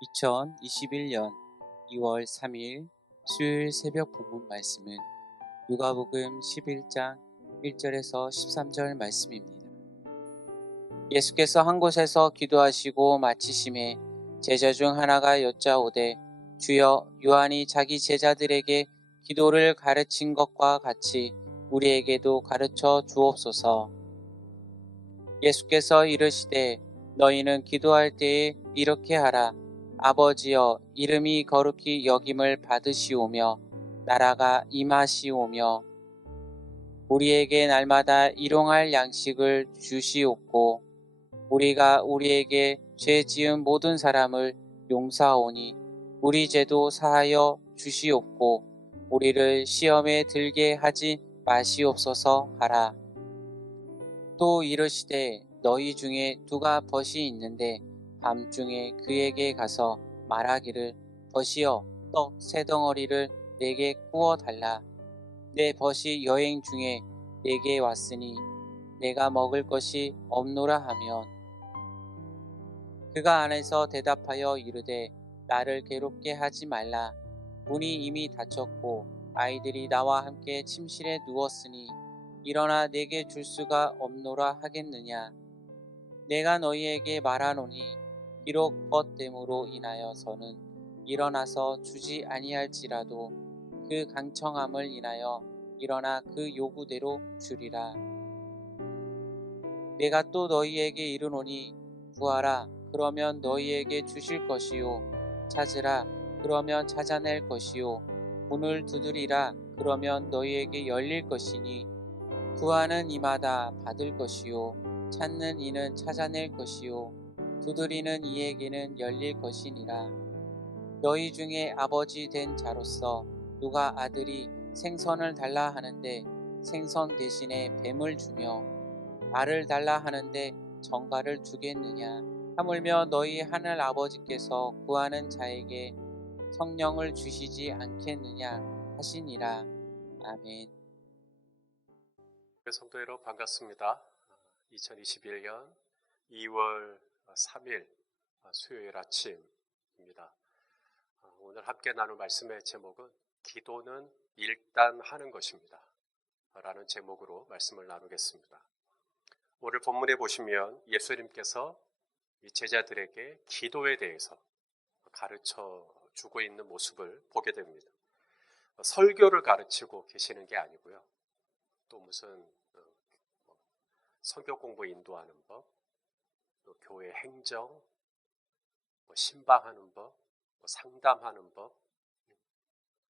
2021년 2월 3일 수요일 새벽 본문 말씀은 누가복음 11장 1절에서 13절 말씀입니다. 예수께서 한 곳에서 기도하시고 마치심에 제자 중 하나가 여짜오되 주여, 요한이 자기 제자들에게 기도를 가르친 것과 같이 우리에게도 가르쳐 주옵소서. 예수께서 이르시되 너희는 기도할 때에 이렇게 하라. 아버지여, 이름이 거룩히 여김을 받으시오며 나라가 임하시오며 우리에게 날마다 일용할 양식을 주시옵고 우리가 우리에게 죄 지은 모든 사람을 용서하오니 우리 죄도 사하여 주시옵고 우리를 시험에 들게 하지 마시옵소서 하라. 또 이르시되 너희 중에 누가 벗이 있는데 밤중에 그에게 가서 말하기를 벗이여, 떡 세 덩어리를 내게 구워 달라. 내 벗이 여행 중에 내게 왔으니 내가 먹을 것이 없노라 하면 그가 안에서 대답하여 이르되 나를 괴롭게 하지 말라. 문이 이미 닫혔고 아이들이 나와 함께 침실에 누웠으니 일어나 내게 줄 수가 없노라 하겠느냐. 내가 너희에게 말하노니 비록 벗됨으로 인하여서는 일어나서 주지 아니할지라도 그 강청함을 인하여 일어나 그 요구대로 주리라. 내가 또 너희에게 이르노니 구하라, 그러면 너희에게 주실 것이요. 찾으라, 그러면 찾아낼 것이요. 문을 두드리라, 그러면 너희에게 열릴 것이니 구하는 이마다 받을 것이요. 찾는 이는 찾아낼 것이요. 두드리는 이에게는 열릴 것이니라. 너희 중에 아버지 된 자로서 누가 아들이 생선을 달라 하는데 생선 대신에 뱀을 주며 알을 달라 하는데 정갈을 주겠느냐. 하물며 너희 하늘 아버지께서 구하는 자에게 성령을 주시지 않겠느냐 하시니라. 아멘. 성도 여러분 반갑습니다. 2021년 2월 3일 수요일 아침입니다. 오늘 함께 나눌 말씀의 제목은 기도는 일단 하는 것입니다 라는 제목으로 말씀을 나누겠습니다. 오늘 본문에 보시면 예수님께서 제자들에게 기도에 대해서 가르쳐 주고 있는 모습을 보게 됩니다. 설교를 가르치고 계시는 게 아니고요. 또 무슨 성경 공부 인도하는 법, 또 교회 행정, 신방하는 법, 상담하는 법,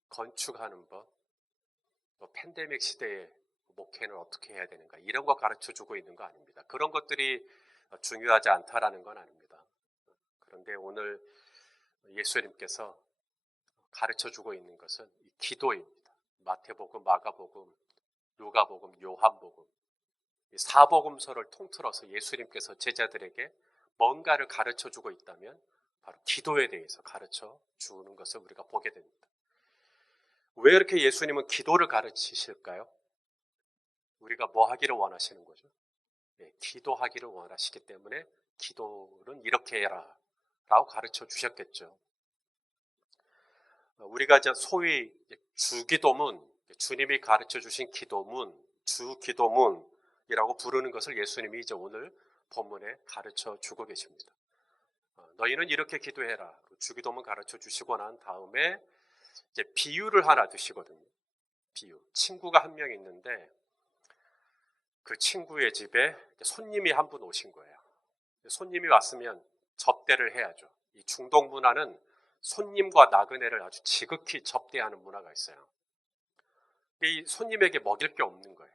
건축하는 법, 또 팬데믹 시대에 목회는 어떻게 해야 되는가 이런 거 가르쳐주고 있는 거 아닙니다. 그런 것들이 중요하지 않다라는 건 아닙니다. 그런데 오늘 예수님께서 가르쳐주고 있는 것은 기도입니다. 마태복음, 마가복음, 누가복음, 요한복음 이 사복음서를 통틀어서 예수님께서 제자들에게 뭔가를 가르쳐주고 있다면 바로 기도에 대해서 가르쳐주는 것을 우리가 보게 됩니다. 왜 이렇게 예수님은 기도를 가르치실까요? 우리가 뭐 하기를 원하시는 거죠? 네, 기도하기를 원하시기 때문에 기도는 이렇게 해라 라고 가르쳐 주셨겠죠. 우리가 소위 주기도문, 주님이 가르쳐 주신 기도문, 주기도문이라고 부르는 것을 예수님이 이제 오늘 본문에 가르쳐 주고 계십니다. 너희는 이렇게 기도해라. 주기도문 가르쳐 주시고 난 다음에 이제 비유를 하나 드시거든요. 비유. 친구가 한 명 있는데 그 친구의 집에 손님이 한 분 오신 거예요. 손님이 왔으면 접대를 해야죠. 이 중동 문화는 손님과 나그네를 아주 지극히 접대하는 문화가 있어요. 이 손님에게 먹일 게 없는 거예요.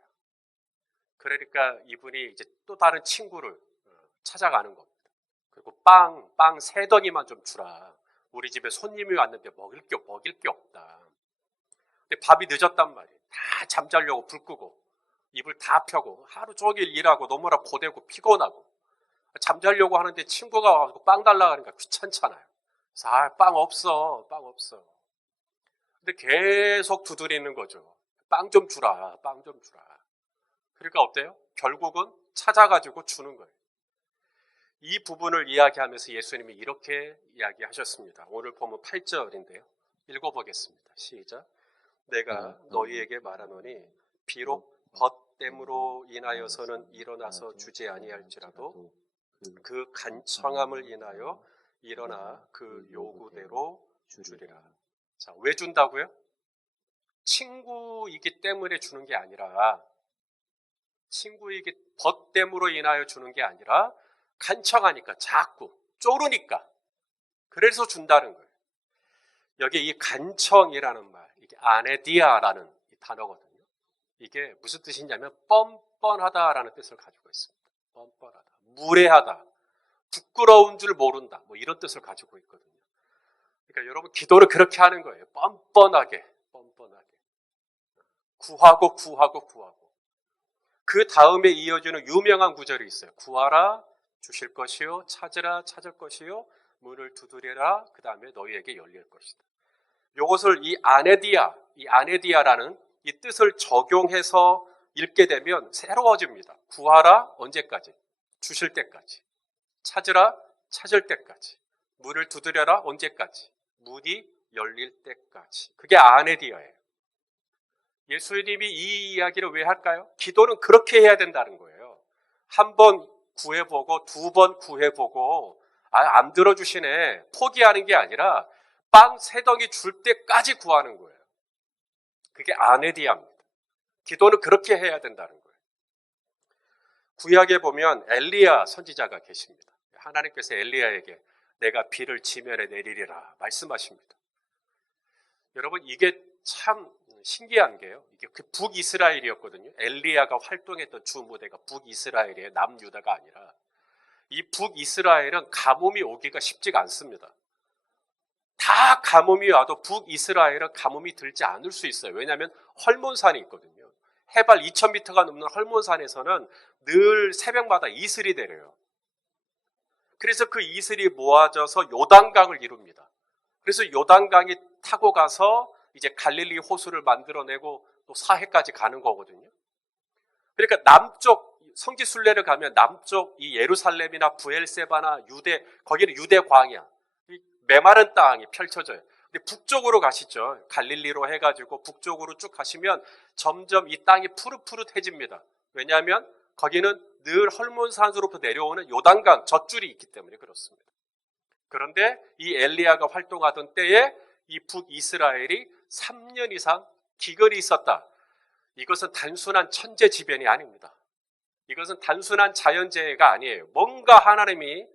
그러니까 이분이 이제 또 다른 친구를 찾아가는 겁니다. 그리고 빵 세 덩이만 좀 주라. 우리 집에 손님이 왔는데 먹일 게 없다. 근데 밥이 늦었단 말이에요. 다 잠자려고 불 끄고 이불 다 펴고 하루 종일 일하고 너무나 고되고 피곤하고 잠자려고 하는데 친구가 와서 빵 달라고 하니까 귀찮잖아요. 그래서 빵 없어. 근데 계속 두드리는 거죠. 빵 좀 주라. 그러니까 어때요? 결국은 찾아가지고 주는 거예요. 이 부분을 이야기하면서 예수님이 이렇게 이야기하셨습니다. 오늘 보면 8절인데요. 읽어보겠습니다. 시작. 내가 너희에게 말하노니 비록 벗됨으로 인하여서는 일어나서 주지 아니할지라도 그 간청함을 인하여 일어나 그 요구대로 주리라. 자, 왜 준다고요? 친구이기 때문에 주는 게 아니라, 친구이기 벗됨으로 인하여 주는 게 아니라 간청하니까, 자꾸 쪼르니까, 그래서 준다는 거예요. 여기 이 간청이라는 말, 이게 아네디아라는 이 단어거든요. 이게 무슨 뜻이냐면 뻔뻔하다라는 뜻을 가지고 있습니다. 뻔뻔하다, 무례하다, 부끄러운 줄 모른다, 뭐 이런 뜻을 가지고 있거든요. 그러니까 여러분, 기도를 그렇게 하는 거예요. 뻔뻔하게, 뻔뻔하게. 구하고 구하고 구하고. 그 다음에 이어지는 유명한 구절이 있어요. 구하라 주실 것이요, 찾으라 찾을 것이요, 문을 두드려라 그 다음에 너희에게 열릴 것이다. 이것을 이 아네디아라는 이 뜻을 적용해서 읽게 되면 새로워집니다. 구하라 언제까지? 주실 때까지. 찾으라 찾을 때까지. 문을 두드려라 언제까지? 문이 열릴 때까지. 그게 아네디아예요. 예수님이 이 이야기를 왜 할까요? 기도는 그렇게 해야 된다는 거예요. 한 번 구해보고 두 번 구해보고 안 들어주시네 포기하는 게 아니라 빵 세 덩이 줄 때까지 구하는 거예요. 그게 아네디아입니다. 기도는 그렇게 해야 된다는 거예요. 구약에 보면 엘리야 선지자가 계십니다. 하나님께서 엘리야에게 내가 비를 지면에 내리리라 말씀하십니다. 여러분, 이게 참 신기한 게요. 이게 그 북이스라엘이었거든요. 엘리야가 활동했던 주 무대가 북이스라엘이에요. 남유다가 아니라. 이 북이스라엘은 가뭄이 오기가 쉽지가 않습니다. 다 가뭄이 와도 북이스라엘은 가뭄이 들지 않을 수 있어요. 왜냐하면 헐몬산이 있거든요. 해발 2000m가 넘는 헐몬산에서는 늘 새벽마다 이슬이 내려요. 그래서 그 이슬이 모아져서 요단강을 이룹니다. 그래서 요단강이 타고 가서 이제 갈릴리 호수를 만들어내고 또 사해까지 가는 거거든요. 그러니까 남쪽 성지순례를 가면 남쪽 이 예루살렘이나 부엘세바나 유대, 거기는 유대 광야, 메마른 땅이 펼쳐져요. 근데 북쪽으로 가시죠. 갈릴리로 해가지고 북쪽으로 쭉 가시면 점점 이 땅이 푸릇푸릇해집니다. 왜냐하면 거기는 늘 헐몬산으로부터 내려오는 요단강 젖줄이 있기 때문에 그렇습니다. 그런데 이 엘리야가 활동하던 때에 이 북이스라엘이 3년 이상 기근이 있었다. 이것은 단순한 천재지변이 아닙니다. 이것은 단순한 자연재해가 아니에요. 뭔가 하나님이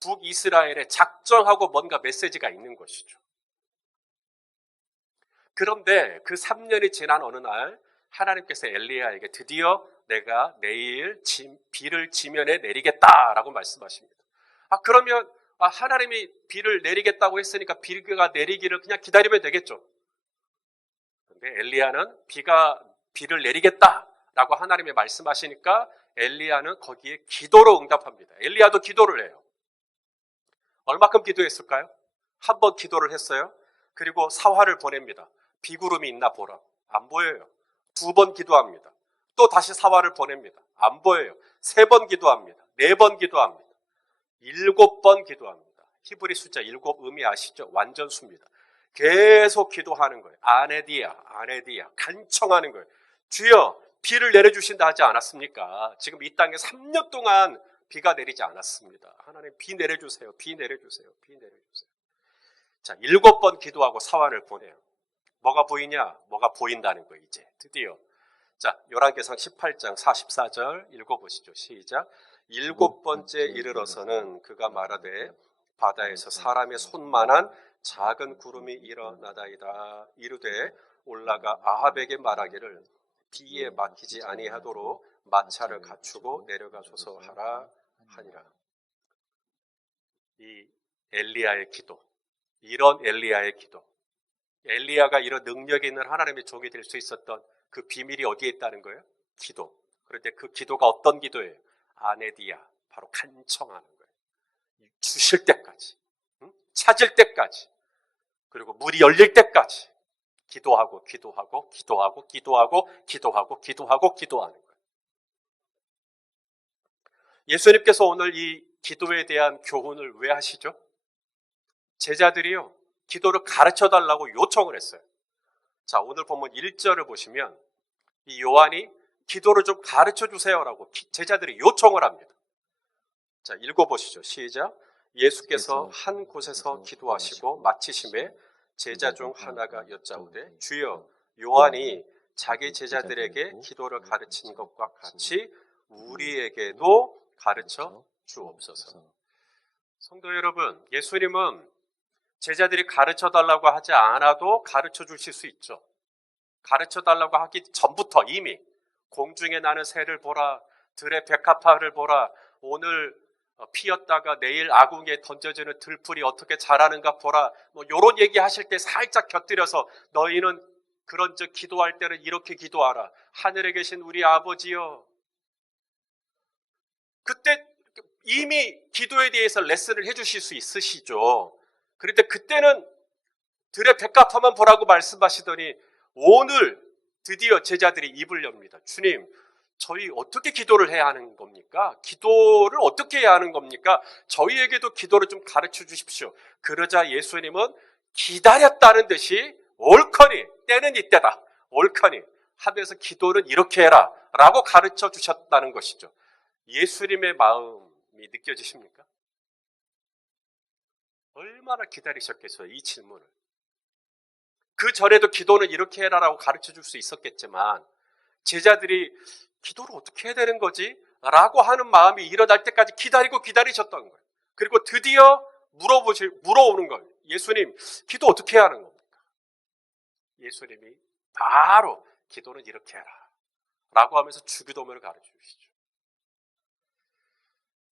북이스라엘에 작정하고 뭔가 메시지가 있는 것이죠. 그런데 그 3년이 지난 어느 날 하나님께서 엘리야에게 드디어 내가 내일 비를 지면에 내리겠다라고 말씀하십니다. 그러면 하나님이 비를 내리겠다고 했으니까 비가 내리기를 그냥 기다리면 되겠죠. 그런데 엘리야는 비를 내리겠다라고 하나님이 말씀하시니까 엘리야는 거기에 기도로 응답합니다. 엘리야도 기도를 해요. 얼마큼 기도했을까요? 한 번 기도를 했어요. 그리고 사화를 보냅니다. 비구름이 있나 보라고. 안 보여요. 2번 기도합니다. 또 다시 사화를 보냅니다. 안 보여요. 3번 기도합니다. 4번 기도합니다. 7번 기도합니다. 히브리 숫자 7 의미 아시죠? 완전수입니다. 계속 기도하는 거예요. 아네디아 간청하는 거예요. 주여 비를 내려주신다 하지 않았습니까? 지금 이 땅에 3년 동안 비가 내리지 않았습니다. 하나님 비 내려주세요. 비 내려주세요. 비 내려주세요. 자, 7번 기도하고 사화를 보내요. 뭐가 보이냐? 뭐가 보인다는 거예요. 이제 드디어. 자, 열왕기상 18장 44절 읽어보시죠. 시작. 7번째 이르러서는 그가 말하되 바다에서 사람의 손만한 작은 구름이 일어나다이다. 이르되 올라가 아합에게 말하기를 비에 막히지 아니하도록 마차를 갖추고 내려가소서 하라 하니라. 이 엘리야의 기도, 이런 엘리야의 기도, 엘리야가 이런 능력이 있는 하나님의 종이 될 수 있었던 그 비밀이 어디에 있다는 거예요? 기도. 그런데 그 기도가 어떤 기도예요? 아네디아, 바로 간청하는 거예요. 주실 때까지, 찾을 때까지, 그리고 물이 열릴 때까지 기도하고 기도하고 기도하고 기도하고 기도하고 기도하고 기도하는 거예요. 예수님께서 오늘 이 기도에 대한 교훈을 왜 하시죠? 제자들이요, 기도를 가르쳐 달라고 요청을 했어요. 자, 오늘 본문 1절을 보시면 이 요한이 기도를 좀 가르쳐 주세요라고 제자들이 요청을 합니다. 자, 읽어보시죠. 시작. 예수께서 한 곳에서 기도하시고 마치심에 제자 중 하나가 여짜오되 주여, 요한이 자기 제자들에게 기도를 가르친 것과 같이 우리에게도 가르쳐 주옵소서. 성도 여러분, 예수님은 제자들이 가르쳐 달라고 하지 않아도 가르쳐 주실 수 있죠. 가르쳐 달라고 하기 전부터 이미 공중에 나는 새를 보라, 들의 백합화를 보라, 오늘 피었다가 내일 아궁이에 던져지는 들풀이 어떻게 자라는가 보라, 뭐 이런 얘기 하실 때 살짝 곁들여서 너희는 그런즉 기도할 때는 이렇게 기도하라. 하늘에 계신 우리 아버지여. 그때 이미 기도에 대해서 레슨을 해주실 수 있으시죠. 그런데 그때는 들의 백합화만 보라고 말씀하시더니 오늘 드디어 제자들이 입을 엽니다. 주님, 저희 어떻게 기도를 해야 하는 겁니까? 기도를 어떻게 해야 하는 겁니까? 저희에게도 기도를 좀 가르쳐 주십시오. 그러자 예수님은 기다렸다는 듯이 옳거니 때는 이때다, 옳거니 하면서 기도는 이렇게 해라 라고 가르쳐 주셨다는 것이죠. 예수님의 마음이 느껴지십니까? 얼마나 기다리셨겠어요, 이 질문을. 그 전에도 기도는 이렇게 해라라고 가르쳐 줄 수 있었겠지만 제자들이 기도를 어떻게 해야 되는 거지? 라고 하는 마음이 일어날 때까지 기다리셨던 거예요. 그리고 드디어 물어오는 거예요. 예수님, 기도 어떻게 해야 하는 겁니까? 예수님이 바로 기도는 이렇게 해라 라고 하면서 주기도문을 가르쳐 주시죠.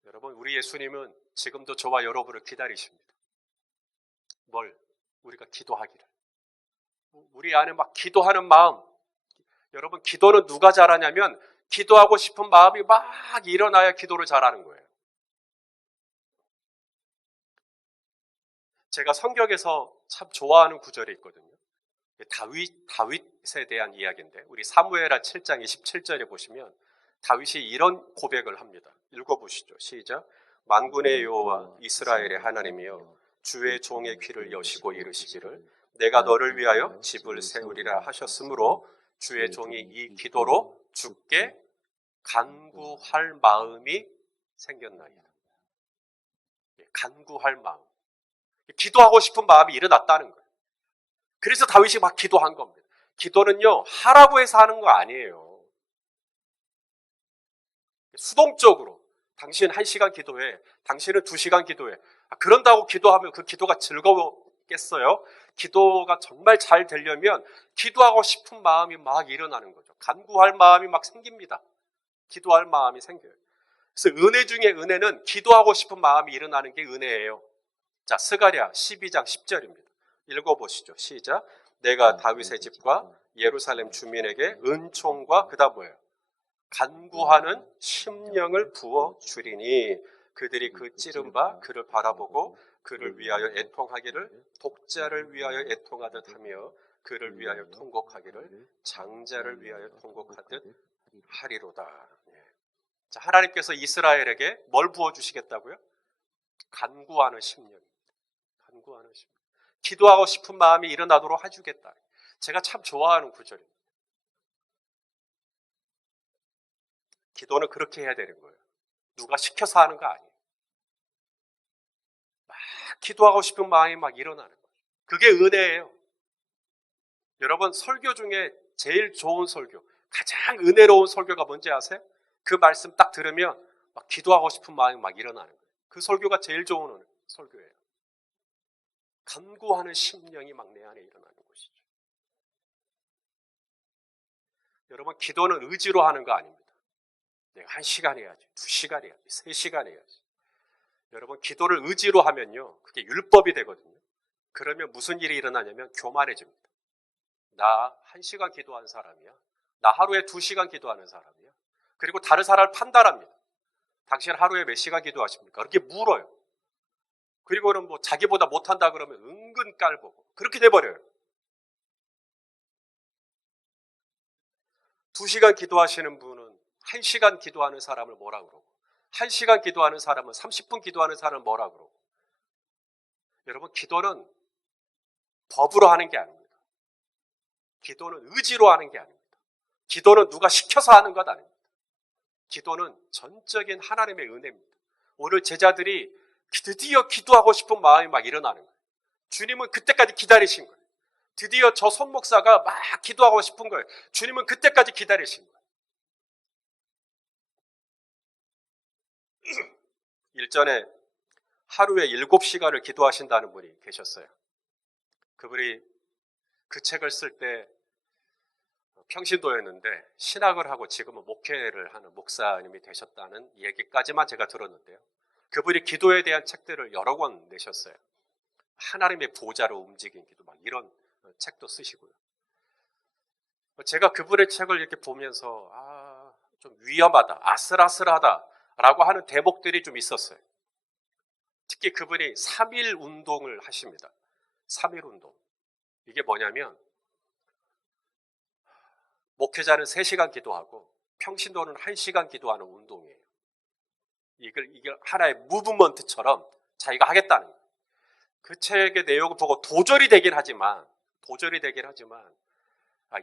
여러분, 우리 예수님은 지금도 저와 여러분을 기다리십니다. 뭘? 우리가 기도하기를. 우리 안에 막 기도하는 마음. 여러분, 기도는 누가 잘하냐면 기도하고 싶은 마음이 막 일어나야 기도를 잘하는 거예요. 제가 성경에서 참 좋아하는 구절이 있거든요. 다윗에 대한 이야기인데 우리 사무엘하 7장 27절에 보시면 다윗이 이런 고백을 합니다. 읽어보시죠. 시작. 만군의 여호와 이스라엘의 하나님이여, 주의 종의 귀를 여시고 이르시기를 내가 너를 위하여 집을 세우리라 하셨으므로 주의 종이 이 기도로 주께 간구할 마음이 생겼나이다. 간구할 마음. 기도하고 싶은 마음이 일어났다는 거예요. 그래서 다윗이 막 기도한 겁니다. 기도는요, 하라고 해서 하는 거 아니에요. 수동적으로 당신 1시간 기도해, 당신은 2시간 기도해. 그런다고 기도하면 그 기도가 즐거웠겠어요? 기도가 정말 잘 되려면 기도하고 싶은 마음이 막 일어나는 거죠. 간구할 마음이 막 생깁니다. 기도할 마음이 생겨요. 그래서 은혜 중에 은혜는 기도하고 싶은 마음이 일어나는 게 은혜예요. 자, 스가랴 12장 10절입니다. 읽어보시죠. 시작. 내가 다윗의 집과 예루살렘 주민에게 은총과 그다음 뭐예요? 간구하는 심령을 부어 주리니 그들이 그 찌른 바 그를 바라보고 그를 위하여 애통하기를 독자를 위하여 애통하듯 하며 그를 위하여 통곡하기를 장자를 위하여 통곡하듯 하리로다. 자, 하나님께서 이스라엘에게 뭘 부어주시겠다고요? 간구하는 심령입니다. 간구하는 심령. 기도하고 싶은 마음이 일어나도록 해주겠다. 제가 참 좋아하는 구절입니다. 기도는 그렇게 해야 되는 거예요. 누가 시켜서 하는 거 아니에요. 막 기도하고 싶은 마음이 막 일어나는 거예요. 그게 은혜예요. 여러분, 설교 중에 제일 좋은 설교, 가장 은혜로운 설교가 뭔지 아세요? 그 말씀 딱 들으면 막 기도하고 싶은 마음이 막 일어나는 거예요. 그 설교가 제일 좋은 설교예요. 간구하는 심령이 막 내 안에 일어나는 것이죠. 여러분, 기도는 의지로 하는 거 아닙니다. 내가 1시간 해야지, 2시간 해야지, 3시간 해야지. 여러분, 기도를 의지로 하면요, 그게 율법이 되거든요. 그러면 무슨 일이 일어나냐면 교만해집니다. 나 1시간 기도한 사람이야. 나 하루에 2시간 기도하는 사람이야. 그리고 다른 사람을 판단합니다. 당신 하루에 몇 시간 기도하십니까? 그렇게 물어요. 그리고는 뭐 자기보다 못한다 그러면 은근 깔보고 그렇게 돼버려요. 2시간 기도하시는 분은 1시간 기도하는 사람을 뭐라 그러고 1시간 기도하는 사람은 30분 기도하는 사람은 뭐라 그러고. 여러분, 기도는 법으로 하는 게 아닙니다. 기도는 의지로 하는 게 아닙니다. 기도는 누가 시켜서 하는 것 아닙니다. 기도는 전적인 하나님의 은혜입니다. 오늘 제자들이 드디어 기도하고 싶은 마음이 막 일어나는 거예요. 주님은 그때까지 기다리신 거예요. 드디어 저 손 목사가 막 기도하고 싶은 거예요. 주님은 그때까지 기다리신 거예요. 일전에 하루에 7시간을 기도하신다는 분이 계셨어요. 그분이 그 책을 쓸 때 평신도였는데 신학을 하고 지금은 목회를 하는 목사님이 되셨다는 얘기까지만 제가 들었는데요. 그분이 기도에 대한 책들을 여러 권 내셨어요. 하나님의 보좌로 움직인 기도, 막 이런 책도 쓰시고요. 제가 그분의 책을 이렇게 보면서 좀 위험하다, 아슬아슬하다라고 하는 대목들이 좀 있었어요. 특히 그분이 3일 운동을 하십니다. 3일 운동. 이게 뭐냐면 목회자는 3시간 기도하고 평신도는 1시간 기도하는 운동이에요. 이걸 하나의 무브먼트처럼 자기가 하겠다는 거예요. 그 책의 내용을 보고 도전이 되긴 하지만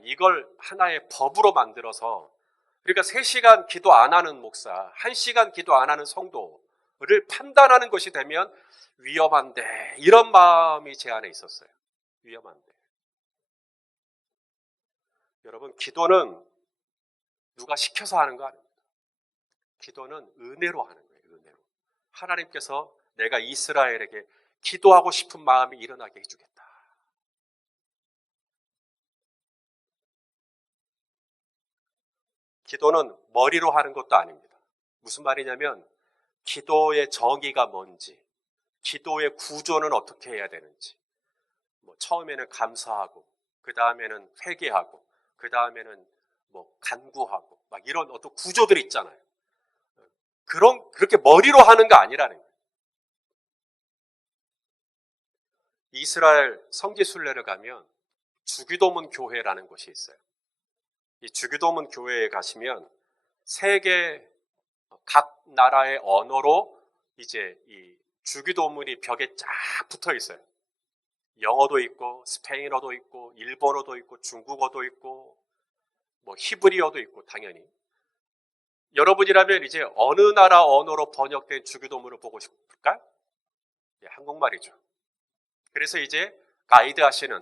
이걸 하나의 법으로 만들어서, 그러니까 3시간 기도 안 하는 목사, 1시간 기도 안 하는 성도를 판단하는 것이 되면 위험한데, 이런 마음이 제 안에 있었어요. 위험한데. 여러분, 기도는 누가 시켜서 하는 거 아닙니다. 기도는 은혜로 하는 거예요. 은혜로. 하나님께서 내가 이스라엘에게 기도하고 싶은 마음이 일어나게 해주겠다. 기도는 머리로 하는 것도 아닙니다. 무슨 말이냐면 기도의 정의가 뭔지, 기도의 구조는 어떻게 해야 되는지, 처음에는 감사하고, 그 다음에는 회개하고, 그 다음에는 간구하고, 막 이런 어떤 구조들이 있잖아요. 그렇게 머리로 하는 거 아니라는 거예요. 이스라엘 성지순례를 가면 주기도문 교회라는 곳이 있어요. 이 주기도문 교회에 가시면 세계 각 나라의 언어로 이제 이 주기도문이 벽에 쫙 붙어 있어요. 영어도 있고, 스페인어도 있고, 일본어도 있고, 중국어도 있고, 히브리어도 있고, 당연히. 여러분이라면 이제 어느 나라 언어로 번역된 주기도문을 보고 싶을까요? 예, 한국말이죠. 그래서 이제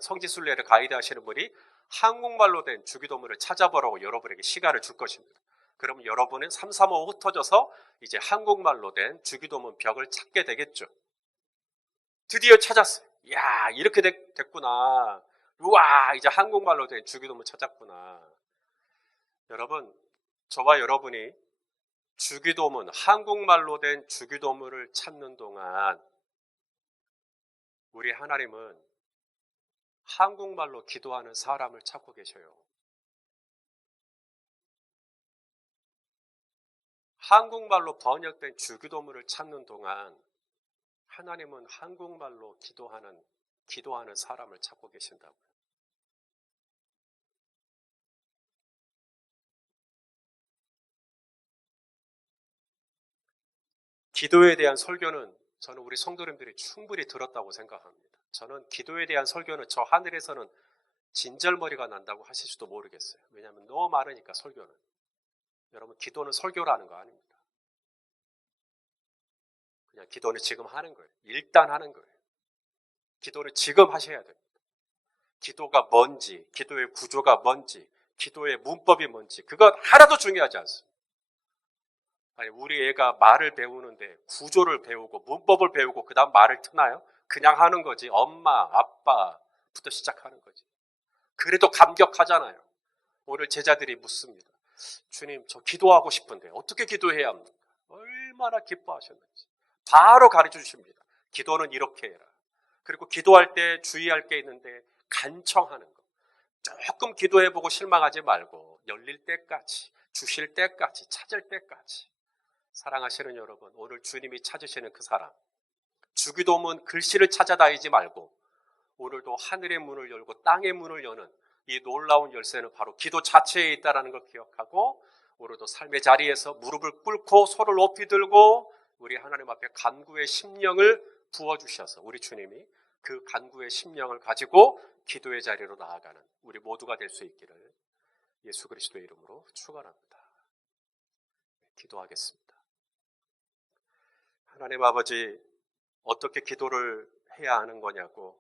성지순례를 가이드 하시는 분이 한국말로 된 주기도문을 찾아보라고 여러분에게 시간을 줄 것입니다. 그럼 여러분은 335 흩어져서 이제 한국말로 된 주기도문 벽을 찾게 되겠죠. 드디어 찾았어요. 이야, 이렇게 됐구나. 우와, 이제 한국말로 된 주기도문 찾았구나. 여러분, 저와 여러분이 주기도문, 한국말로 된 주기도문을 찾는 동안 우리 하나님은 한국말로 기도하는 사람을 찾고 계셔요. 한국말로 번역된 주기도문을 찾는 동안 하나님은 한국말로 기도하는 사람을 찾고 계신다고요. 기도에 대한 설교는 저는 우리 성도님들이 충분히 들었다고 생각합니다. 저는 기도에 대한 설교는 저 하늘에서는 진절머리가 난다고 하실지도 모르겠어요. 왜냐하면 너무 많으니까 설교는. 여러분, 기도는 설교라는 거 아닙니다. 그냥 기도는 지금 하는 거예요. 일단 하는 거예요. 기도를 지금 하셔야 됩니다. 기도가 뭔지, 기도의 구조가 뭔지, 기도의 문법이 뭔지, 그건 하나도 중요하지 않습니다. 아니, 우리 애가 말을 배우는데 구조를 배우고 문법을 배우고 그 다음 말을 트나요? 그냥 하는 거지. 엄마, 아빠부터 시작하는 거지. 그래도 감격하잖아요. 오늘 제자들이 묻습니다. 주님, 저 기도하고 싶은데 어떻게 기도해야 합니까? 얼마나 기뻐하셨는지 바로 가르쳐 주십니다. 기도는 이렇게 해라. 그리고 기도할 때 주의할 게 있는데 간청하는 거. 조금 기도해보고 실망하지 말고 열릴 때까지, 주실 때까지, 찾을 때까지. 사랑하시는 여러분, 오늘 주님이 찾으시는 그 사람, 주기도문 글씨를 찾아다니지 말고 오늘도 하늘의 문을 열고 땅의 문을 여는 이 놀라운 열쇠는 바로 기도 자체에 있다는 걸 기억하고 오늘도 삶의 자리에서 무릎을 꿇고 손을 높이 들고 우리 하나님 앞에 간구의 심령을 부어주셔서 우리 주님이 그 간구의 심령을 가지고 기도의 자리로 나아가는 우리 모두가 될 수 있기를 예수 그리스도의 이름으로 축원합니다. 기도하겠습니다. 하나님 아버지, 어떻게 기도를 해야 하는 거냐고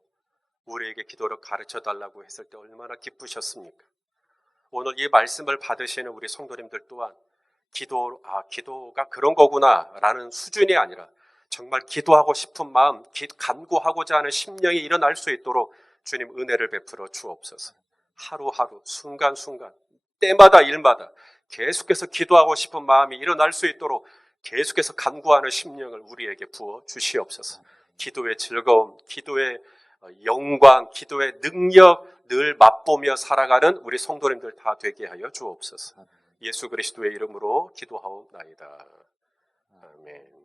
우리에게 기도를 가르쳐 달라고 했을 때 얼마나 기쁘셨습니까? 오늘 이 말씀을 받으시는 우리 성도님들 또한 기도가 그런 거구나 라는 수준이 아니라 정말 기도하고 싶은 마음, 간구하고자 하는 심령이 일어날 수 있도록 주님 은혜를 베풀어 주옵소서. 하루하루 순간순간 때마다 일마다 계속해서 기도하고 싶은 마음이 일어날 수 있도록 계속해서 간구하는 심령을 우리에게 부어 주시옵소서. 기도의 즐거움, 기도의 영광, 기도의 능력 늘 맛보며 살아가는 우리 성도님들 다 되게 하여 주옵소서. 예수 그리스도의 이름으로 기도하옵나이다. 아멘.